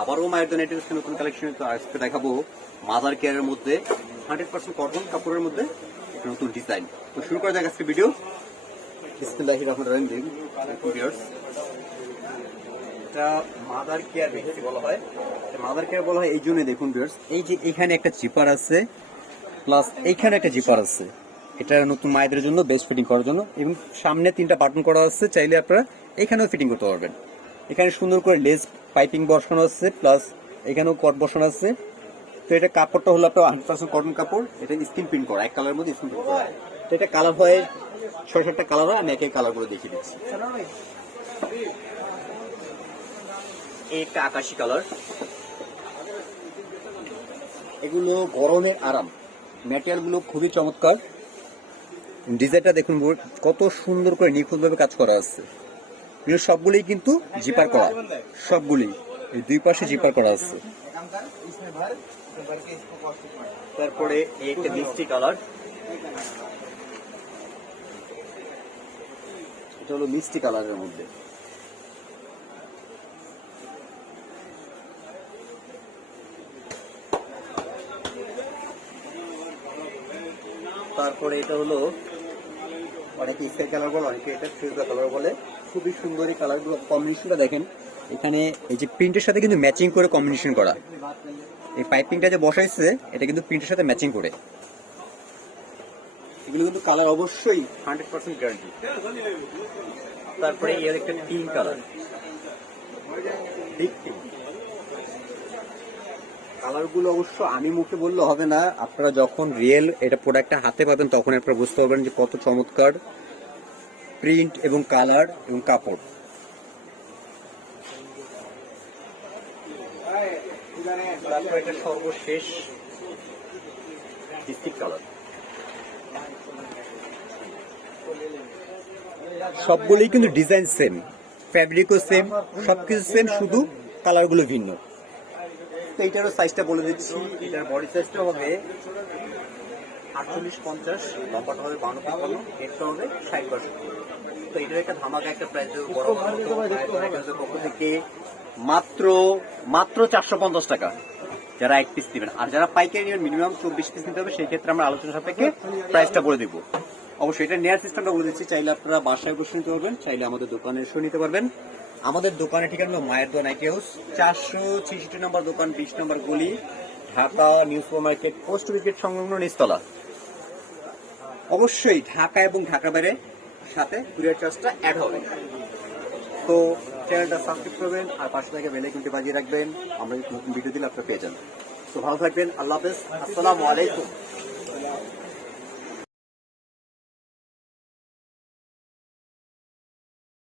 আবারও মায়ের জন্য নতুন কালেকশন আজকে দেখাবো মাদার কেয়ারের মধ্যে 100% কটন কাপড়ের মধ্যে নতুন ডিজাইন। তো শুরু করা যাক আজকে ভিডিও। বিসমিল্লাহির রহমানির রহিম। এটা মাদার কেয়ার বেশি বলা হয়, মাদার কেয়ার বলা হয় এই জন্য। দেখুন ভিউয়ার্স, এই যে এখানে একটা জিপার আছে, প্লাস এইখানে একটা জিপার আছে। এটা নতুন মায়েদের জন্য বেস্ট ফিটিং করার জন্য, এবং সামনে 3টা বাটন করা আছে, চাইলে আপনারা এখানেও ফিটিং করতে পারবেন। এখানে সুন্দর করে লেস পাইপিং বসানো আছে, প্লাস এখানেও কট বসানো আছে। তো এটা কাপড়টা হলো আপনার 100% কটন কাপড়। এটা স্ক্রিন প্রিন্ট করা, এক কালারের মধ্যে স্ক্রিন প্রিন্ট করা। তো এটা কালার হয় 6-7টা কালার হয়, আমি এক এক কালার করে দেখিয়ে দিচ্ছি। একটা আকাশি কালার, এগুলো গরমের আরাম, ম্যাটেরিয়াল গুলো খুবই চমৎকার। ডিজাইনটা দেখুন কত সুন্দর করে নিখুঁতভাবে কাজ করা আছে। সবগুলোই কিন্তু জিপার করা, সবগুলি এই দুই পাশে জিপার করা আছে। তারপরে একটা মিষ্টি কালার, এটা হলো মিষ্টি কালারের মধ্যে। তারপরে এটা হলো অনেকে স্কাই কালার বলে, অনেকে এটা ফিরোজা কালার বলে। খুবই সুন্দর এই কালারগুলো, কম্বিনেশনটা দেখেন। এখানে এই যে প্রিন্টের সাথে কিন্তু ম্যাচিং করে কম্বিনেশন করা। এই পাইপিংটা যে বসাইছে এটা কিন্তু প্রিন্টের সাথে ম্যাচিং করে। এগুলো কিন্তু কালার অবশ্যই 100% গ্যারান্টি। তারপরে এর একটা পিঙ্ক কালার, কালারগুলো অবশ্য আমি মুখে বললে হবে না, আপনারা যখন রিয়েল এটা প্রোডাক্টটা হাতে পাবেন তখন আপনারা বুঝতে পারবেন যে কত চমৎকার প্রিন্ট এবং কালার এবং কাপড়। তারপর এটা সর্বশেষ বিস্কিট কালার। সবগুলোই কিন্তু ডিজাইন সেম, ফ্যাব্রিকও সেম, সবকিছু সেম, শুধু কালারগুলো ভিন্ন। তো এইটারও সাইজটা বলে দিচ্ছি। এটার বডি সাইজটা হবে 48-50, লম্বাটা হবে 52-53, হেডটা হবে 60%। তো এটার একটা ধামাকা একটা প্রাইস দেবো বড় পক্ষ থেকে মাত্র 450 টাকা যারা 1 পিস নেবেন। আর যারা পাইকারি নেবেন মিনিমাম 24 পিস নিতে হবে, সেই ক্ষেত্রে আমরা আলোচনা সাপেক্ষে প্রাইসটা বলে দিব। অবশ্যই এটা নেয়ার সিস্টেমটা বলে দিচ্ছি, চাইলে আপনারা বাসায় বসে নিতে পারবেন, চাইলে আমাদের দোকানে এসে নিতে পারবেন। আমাদের দোকানের ঠিকানা হলো মায়ের দোয়া নাইকি হাউস, 466 নম্বর দোকান, 20 নম্বর গলি, Dhaka new super market, post office gate সংলগ্ন নিচতলা। অবশ্যই ঢাকা এবং ঢাকা বাইরে সাথে কুরিয়ার চার্জটা অ্যাড হবে। তো চ্যানেলটা সাবস্ক্রাইব করবেন আর পাশে থেকে বেল আইকনটি বাজিয়ে রাখবেন, আমরা নতুন ভিডিও দিলে আপনারা পেয়ে যান। তো ভালো থাকবেন, আল্লাহ হাফেজ, আসসালামু আলাইকুম।